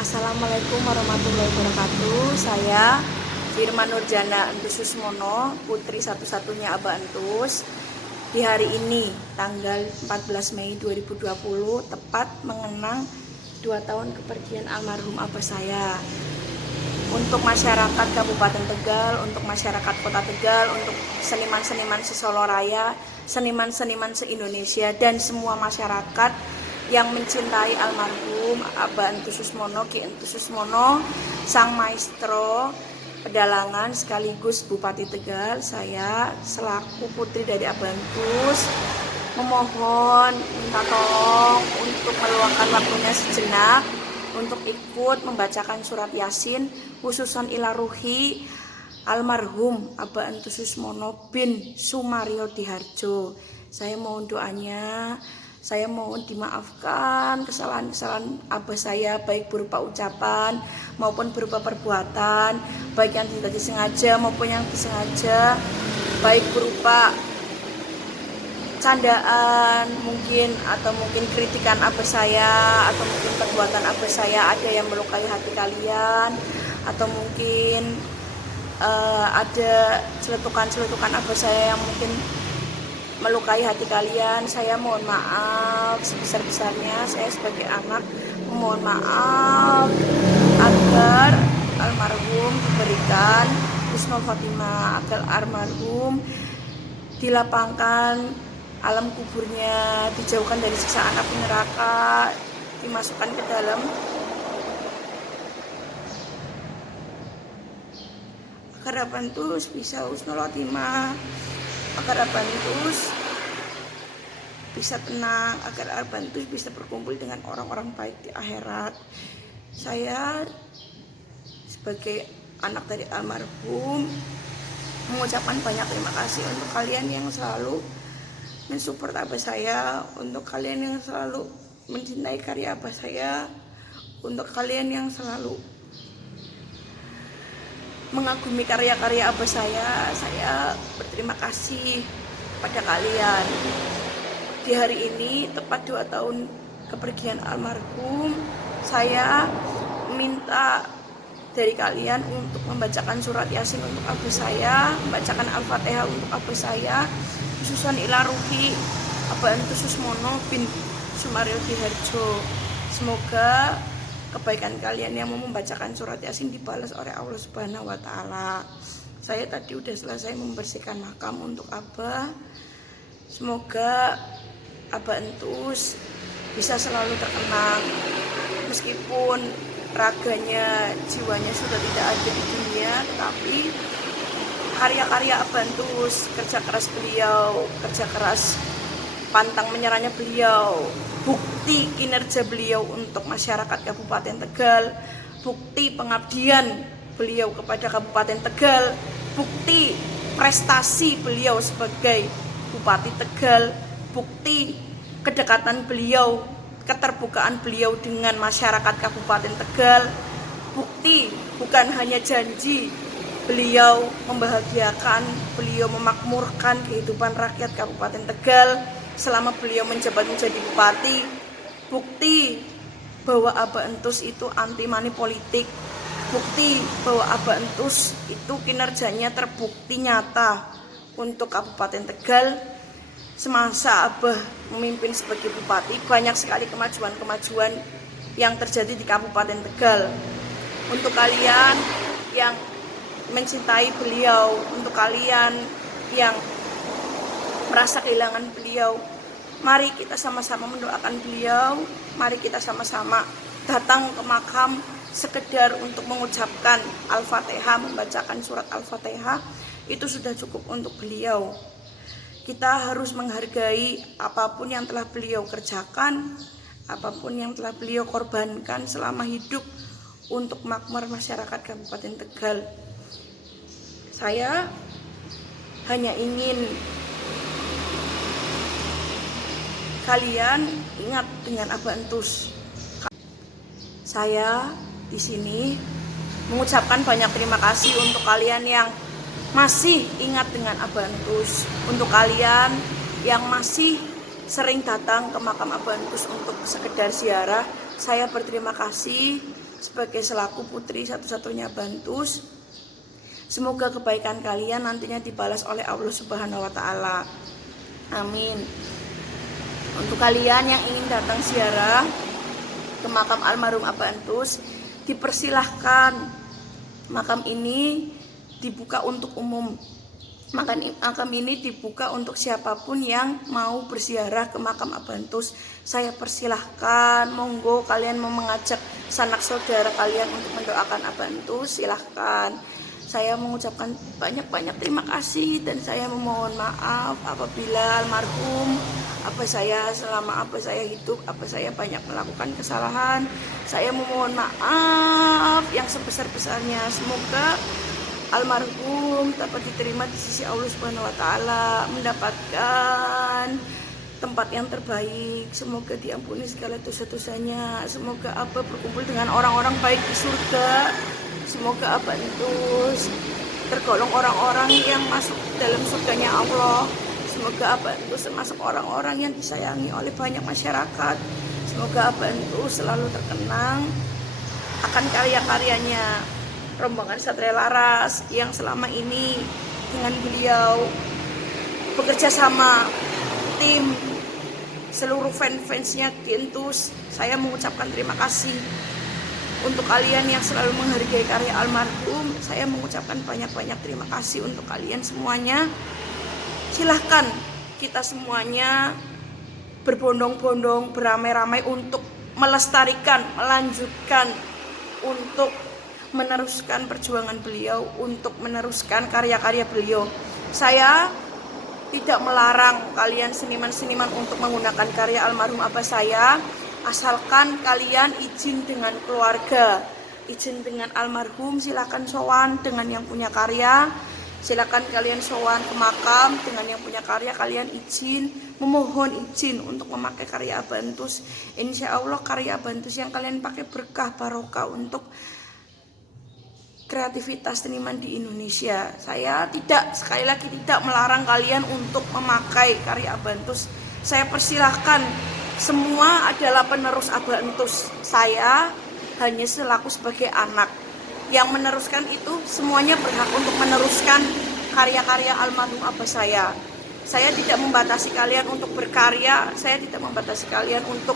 Assalamualaikum warahmatullahi wabarakatuh. Saya Firman Nurjana Entus Susmono, putri satu-satunya Abah Entus. Di hari ini, tanggal 14 Mei 2020, tepat mengenang 2 tahun kepergian almarhum Abah saya. Untuk masyarakat Kabupaten Tegal, untuk masyarakat Kota Tegal, untuk seniman-seniman se-Solo Raya, seniman-seniman se-Indonesia, dan semua masyarakat yang mencintai almarhum Abah Entus Susmono, Ki Entus Susmono, sang maestro pedalangan sekaligus Bupati Tegal. Saya selaku putri dari Abah Entus memohon minta tolong untuk meluangkan waktunya sejenak untuk ikut membacakan surat Yasin khususan ila ruhi almarhum Abah Entus Susmono bin Sumaryo Diharjo. Saya mohon doanya, saya mohon dimaafkan kesalahan-kesalahan Abah saya, baik berupa ucapan maupun berupa perbuatan, baik yang tidak disengaja maupun yang disengaja, baik berupa candaan mungkin, atau mungkin kritikan Abah saya, atau mungkin perbuatan Abah saya ada yang melukai hati kalian, atau mungkin ada celetukan-celetukan Abah saya yang mungkin melukai hati kalian. Saya mohon maaf sebesar-besarnya. Saya sebagai anak mohon maaf agar almarhum diberikan husnul khotimah, agar almarhum dilapangkan alam kuburnya, dijauhkan dari siksaan api neraka, dimasukkan ke dalam agar Abah Entus bisa husnul khotimah, agar Abah Entus bisa tenang, agar Abah Entus bisa berkumpul dengan orang-orang baik di akhirat. Saya sebagai anak dari almarhum mengucapkan banyak terima kasih untuk kalian yang selalu mensupport Abah saya, untuk kalian yang selalu mencintai karya Abah saya, untuk kalian yang selalu mengagumi karya-karya Abah saya berterima kasih pada kalian. Di hari ini tepat 2 tahun kepergian almarhum, saya minta dari kalian untuk membacakan surat Yasin untuk Abah saya, membacakan Al-Fatihah untuk Abah saya, khususan ila ruhi Abah Entus Susmono bin Sumaryo Diharjo. Semoga kebaikan kalian yang mau membacakan surat Yasin dibalas oleh Allah Subhanahu wa Ta'ala. Saya tadi udah selesai membersihkan makam untuk Abah. Semoga Abah Entus bisa selalu terkenang meskipun raganya, jiwanya sudah tidak ada di dunia, tetapi karya-karya Abah Entus, kerja keras beliau, kerja keras pantang menyerahnya beliau, bukti kinerja beliau untuk masyarakat Kabupaten Tegal, bukti pengabdian beliau kepada Kabupaten Tegal, bukti prestasi beliau sebagai Bupati Tegal, bukti kedekatan beliau, keterbukaan beliau dengan masyarakat Kabupaten Tegal, bukti bukan hanya janji beliau membahagiakan, beliau memakmurkan kehidupan rakyat Kabupaten Tegal selama beliau menjabat menjadi bupati, bukti bahwa Abah Entus itu anti money politik, bukti bahwa Abah Entus itu kinerjanya terbukti nyata untuk Kabupaten Tegal. Semasa Abah memimpin sebagai bupati, banyak sekali kemajuan-kemajuan yang terjadi di Kabupaten Tegal. Untuk kalian yang mencintai beliau, untuk kalian yang merasa kehilangan beliau, mari kita sama-sama mendoakan beliau, mari kita sama-sama datang ke makam sekedar untuk mengucapkan Al-Fatihah, membacakan surat Al-Fatihah, itu sudah cukup untuk beliau. Kita harus menghargai apapun yang telah beliau kerjakan, apapun yang telah beliau korbankan selama hidup untuk makmur masyarakat Kabupaten Tegal. Saya hanya ingin kalian ingat dengan Abah Entus. Saya di sini mengucapkan banyak terima kasih untuk kalian yang masih ingat dengan Abah Entus, untuk kalian yang masih sering datang ke makam Abah Entus untuk sekedar ziarah. Saya berterima kasih sebagai selaku putri satu-satunya Bantus. Semoga kebaikan kalian nantinya dibalas oleh Allah Subhanahu wa taala. Amin. Untuk kalian yang ingin datang ziarah ke makam almarhum Abantus, dipersilahkan. Makam ini dibuka untuk umum. Makam ini dibuka untuk siapapun yang mau berziarah ke makam Abantus. Saya persilahkan, monggo kalian mau mengajak sanak saudara kalian untuk mendoakan Abantus, silahkan. Saya mengucapkan banyak-banyak terima kasih dan saya memohon maaf apabila almarhum selama saya hidup, saya banyak melakukan kesalahan. Saya memohon maaf yang sebesar-besarnya. Semoga almarhum dapat diterima di sisi Allah Subhanahu wa taala, mendapatkan tempat yang terbaik. Semoga diampuni segala dosa-dosanya. Semoga berkumpul dengan orang-orang baik di surga. Semoga Abantus tergolong orang-orang yang masuk dalam surganya Allah. Semoga Abantus termasuk orang-orang yang disayangi oleh banyak masyarakat. Semoga Abantus selalu terkenang akan karya-karyanya. Rombongan Satria Laras yang selama ini dengan beliau bekerja sama, tim seluruh fans-fansnya Gentus, saya mengucapkan terima kasih. Untuk kalian yang selalu menghargai karya almarhum, saya mengucapkan banyak-banyak terima kasih untuk kalian semuanya. Silahkan kita semuanya berbondong-bondong, beramai-ramai untuk melestarikan, melanjutkan, untuk meneruskan perjuangan beliau, untuk meneruskan karya-karya beliau. Saya tidak melarang kalian seniman-seniman untuk menggunakan karya almarhum abah saya, asalkan kalian izin dengan keluarga, izin dengan almarhum. Silakan sowan dengan yang punya karya, silakan kalian sowan ke makam dengan yang punya karya, kalian izin, memohon izin untuk memakai karya Abantus. Insya Allah karya Abantus yang kalian pakai berkah barokah untuk kreativitas seniman di Indonesia. Saya sekali lagi tidak melarang kalian untuk memakai karya Abantus. Saya persilahkan, semua adalah penerus Abantus. Saya hanya selaku sebagai anak yang meneruskan itu. Semuanya berhak untuk meneruskan karya-karya almarhum abah saya. Saya tidak membatasi kalian untuk berkarya, saya tidak membatasi kalian untuk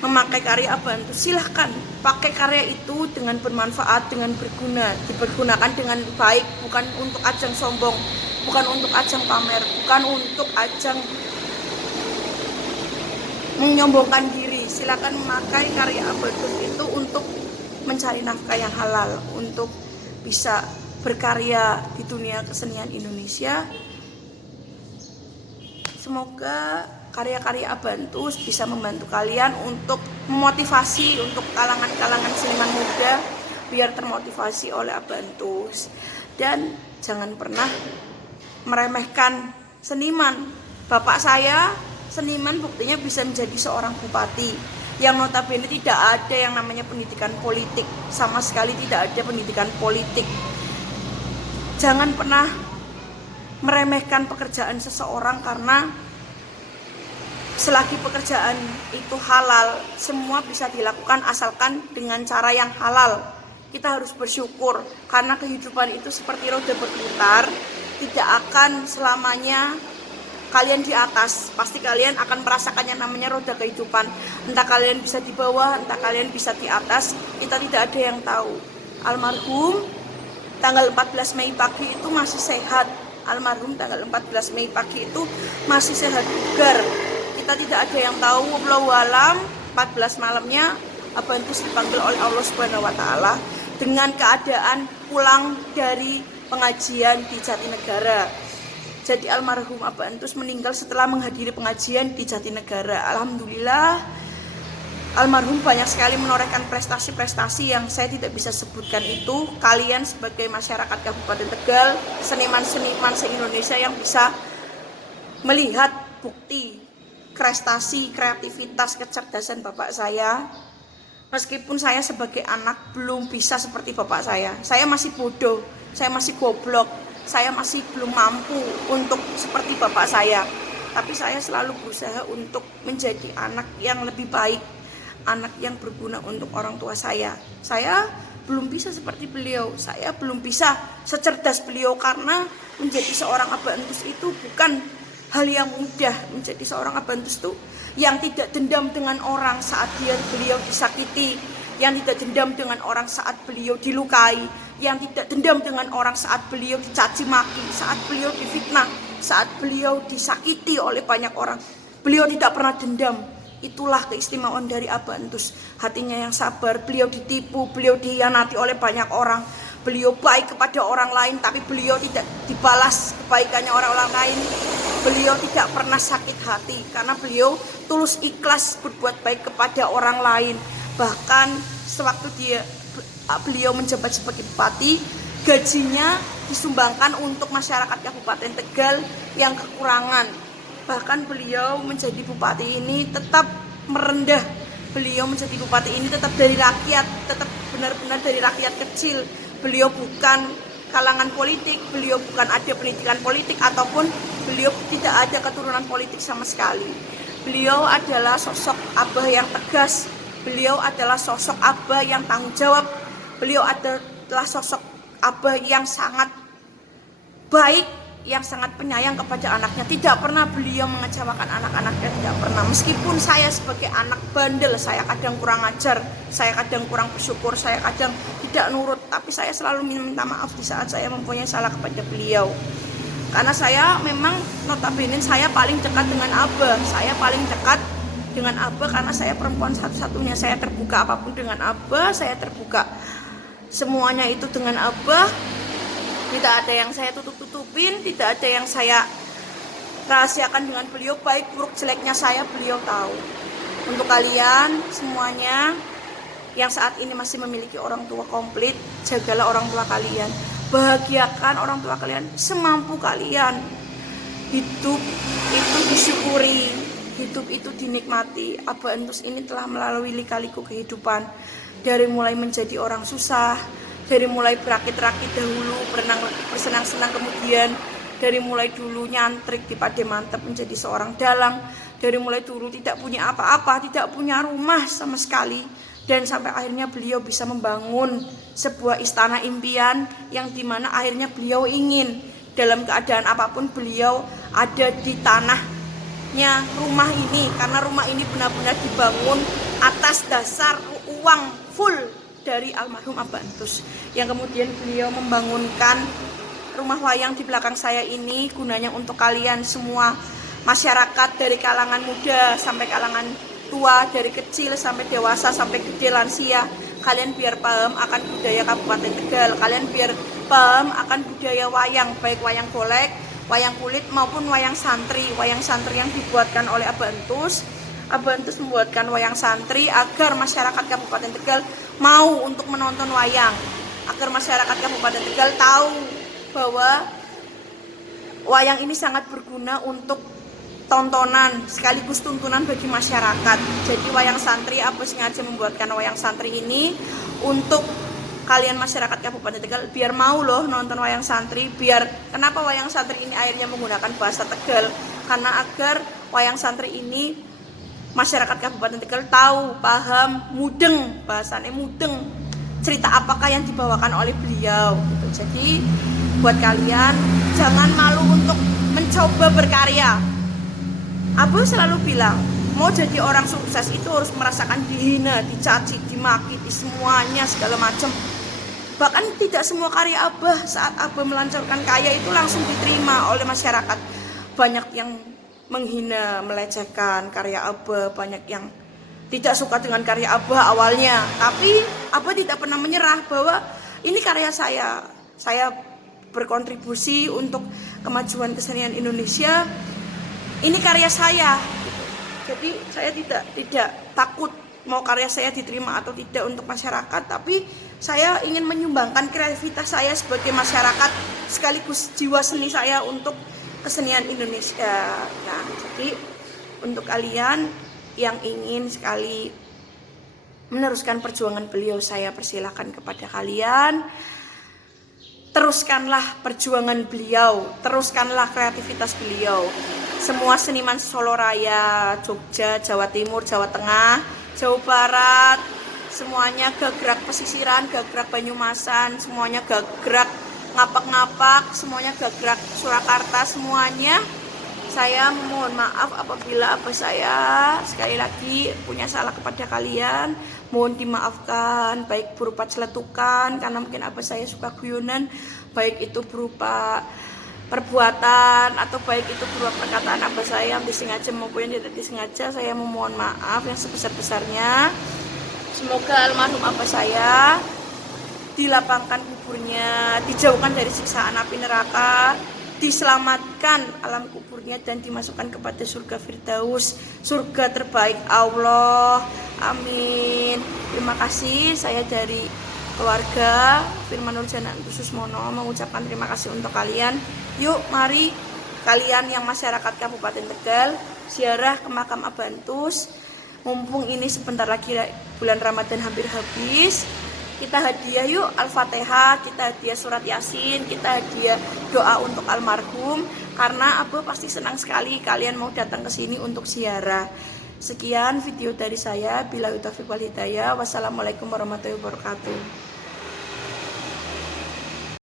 memakai karya Abantus. Silahkan pakai karya itu dengan bermanfaat, dengan berguna, dipergunakan dengan baik, bukan untuk ajang sombong, bukan untuk ajang pamer, bukan untuk ajang menyombongkan diri. Silakan memakai karya Abantus itu untuk mencari nafkah yang halal, untuk bisa berkarya di dunia kesenian Indonesia. Semoga karya-karya Abantus bisa membantu kalian untuk memotivasi untuk kalangan-kalangan seniman muda biar termotivasi oleh Abantus. Dan jangan pernah meremehkan seniman. Bapak saya seniman, buktinya bisa menjadi seorang bupati yang notabene tidak ada yang namanya pendidikan politik, sama sekali tidak ada pendidikan politik. Jangan pernah meremehkan pekerjaan seseorang, karena selagi pekerjaan itu halal, semua bisa dilakukan asalkan dengan cara yang halal. Kita harus bersyukur, karena kehidupan itu seperti roda berputar, tidak akan selamanya kalian di atas. Pasti kalian akan merasakan yang namanya roda kehidupan. Entah kalian bisa di bawah, entah kalian bisa di atas, kita tidak ada yang tahu. Almarhum tanggal 14 Mei pagi itu masih sehat. Almarhum tanggal 14 Mei pagi itu masih sehat bugar. Kita tidak ada yang tahu, wallahu alam, 14 malamnya Abantus dipanggil oleh Allah Subhanahu wa taala dengan keadaan pulang dari pengajian di Jatinegara. Jadi almarhum Abantus meninggal setelah menghadiri pengajian di Jatinegara. Alhamdulillah, almarhum banyak sekali menorehkan prestasi-prestasi yang saya tidak bisa sebutkan itu. Kalian sebagai masyarakat Kabupaten Tegal, seniman-seniman se-Indonesia yang bisa melihat bukti prestasi, kreativitas, kecerdasan bapak saya. Meskipun saya sebagai anak belum bisa seperti bapak saya masih bodoh, saya masih goblok, saya masih belum mampu untuk seperti bapak saya. Tapi saya selalu berusaha untuk menjadi anak yang lebih baik, anak yang berguna untuk orang tua saya. Saya belum bisa seperti beliau, saya belum bisa secerdas beliau, karena menjadi seorang Abah Entus itu bukan hal yang mudah. Menjadi seorang Abah Entus itu yang tidak dendam dengan orang saat beliau disakiti, yang tidak dendam dengan orang saat beliau dilukai, yang tidak dendam dengan orang saat beliau dicaci maki, saat beliau difitnah, saat beliau disakiti oleh banyak orang. Beliau tidak pernah dendam. Itulah keistimewaan dari Abah Entus. Hatinya yang sabar. Beliau ditipu, beliau dihianati oleh banyak orang. Beliau baik kepada orang lain, tapi beliau tidak dibalas kebaikannya orang lain. Beliau tidak pernah sakit hati, karena beliau tulus ikhlas berbuat baik kepada orang lain. Bahkan sewaktu beliau menjabat sebagai bupati, gajinya disumbangkan untuk masyarakat Kabupaten Tegal yang kekurangan. Bahkan beliau menjadi bupati ini tetap merendah. Beliau menjadi bupati ini tetap dari rakyat, tetap benar-benar dari rakyat kecil. Beliau bukan kalangan politik, beliau bukan ada pendidikan politik, ataupun beliau tidak ada keturunan politik sama sekali. Beliau adalah sosok Abah yang tegas. Beliau adalah sosok Abah yang tanggung jawab. Beliau adalah sosok Abah yang sangat baik, yang sangat penyayang kepada anaknya. Tidak pernah beliau mengecewakan anak-anaknya, tidak pernah. Meskipun saya sebagai anak bandel, saya kadang kurang ajar, saya kadang kurang bersyukur, saya kadang tidak nurut, tapi saya selalu minta maaf di saat saya mempunyai salah kepada beliau. Karena saya memang notabene saya paling dekat dengan Abah. Saya paling dekat dengan Abah karena saya perempuan satu-satunya. Saya terbuka apapun dengan Abah, saya terbuka semuanya itu dengan Abah. Tidak ada yang saya tutup-tutupin, tidak ada yang saya rahasiakan dengan beliau. Baik buruk jeleknya saya beliau tahu. Untuk kalian semuanya yang saat ini masih memiliki orang tua komplit, jagalah orang tua kalian, bahagiakan orang tua kalian semampu kalian. Hidup itu disyukuri, hidup itu dinikmati. Abah Entus ini telah melalui lika-liku kehidupan, dari mulai menjadi orang susah, dari mulai berakit-rakit dahulu, bersenang-senang kemudian, dari mulai dulu nyantrik di Pademantep menjadi seorang dalang, dari mulai dulu tidak punya apa-apa, tidak punya rumah sama sekali, dan sampai akhirnya beliau bisa membangun sebuah istana impian yang dimana akhirnya beliau ingin dalam keadaan apapun beliau ada di tanahnya rumah ini, karena rumah ini benar-benar dibangun atas dasar uang full dari almarhum Abah Entus, yang kemudian beliau membangunkan rumah wayang di belakang saya ini gunanya untuk kalian semua, masyarakat dari kalangan muda sampai kalangan tua, dari kecil sampai dewasa sampai gede lansia. Kalian biar paham akan budaya Kabupaten Tegal, kalian biar paham akan budaya wayang, baik wayang golek, wayang kulit maupun wayang santri yang dibuatkan oleh Abah Entus. Abah Entus membuatkan wayang santri agar masyarakat Kabupaten Tegal mau untuk menonton wayang, agar masyarakat Kabupaten Tegal tahu bahwa wayang ini sangat berguna untuk tontonan sekaligus tuntunan bagi masyarakat. Jadi wayang santri, Abah sengaja membuatkan wayang santri ini untuk kalian masyarakat Kabupaten Tegal biar mau loh nonton wayang santri. Biar kenapa wayang santri ini akhirnya menggunakan bahasa Tegal, karena agar wayang santri ini masyarakat Kabupaten Tegal tahu, paham, mudeng, bahasanya mudeng, cerita apakah yang dibawakan oleh beliau gitu. Jadi buat kalian jangan malu untuk mencoba berkarya. Abah selalu bilang, mau jadi orang sukses itu harus merasakan dihina, dicaci, dimaki, di semuanya segala macam. Bahkan tidak semua karya Abah saat Abah melancarkan karya itu langsung diterima oleh masyarakat. Banyak yang menghina, melecehkan karya Abah, banyak yang tidak suka dengan karya Abah awalnya. Tapi Abah tidak pernah menyerah bahwa ini karya saya berkontribusi untuk kemajuan kesenian Indonesia, ini karya saya. Jadi saya tidak takut mau karya saya diterima atau tidak untuk masyarakat, tapi saya ingin menyumbangkan kreativitas saya sebagai masyarakat sekaligus jiwa seni saya untuk kesenian Indonesia. Nah, jadi untuk kalian yang ingin sekali meneruskan perjuangan beliau, saya persilahkan kepada kalian. Teruskanlah perjuangan beliau, teruskanlah kreativitas beliau. Semua seniman Solo Raya, Jogja, Jawa Timur, Jawa Tengah Jawa Barat, semuanya gagrak pesisiran, gagrak Banyumasan, semuanya gagrak ngapak-ngapak, semuanya gagrak Surakarta, semuanya. Saya memohon maaf apabila abah saya sekali lagi punya salah kepada kalian. Mohon dimaafkan, baik berupa celetukan karena mungkin abah saya suka guyonan, baik itu berupa perbuatan atau baik itu berupa perkataan abah saya yang disengaja maupun yang tidak disengaja. Saya memohon maaf yang sebesar-besarnya. Semoga almarhum abah saya dilapangkan kuburnya, dijauhkan dari siksaan api neraka, diselamatkan alam kuburnya dan dimasukkan kepada surga Firdaus, surga terbaik Allah. Amin. Terima kasih, saya dari keluarga Firman Nurjana Susmono mengucapkan terima kasih untuk kalian. Yuk mari kalian yang masyarakat Kabupaten Tegal ziarah ke makam Abantus. Mumpung ini sebentar lagi bulan Ramadan hampir habis, kita hadiah yuk Al-Fatihah, kita hadiah surat Yasin, kita hadiah doa untuk almarhum, karena Abah pasti senang sekali kalian mau datang ke sini untuk ziarah. Sekian video dari saya, billahi taufiq wal hidayah. Wassalamualaikum warahmatullahi wabarakatuh.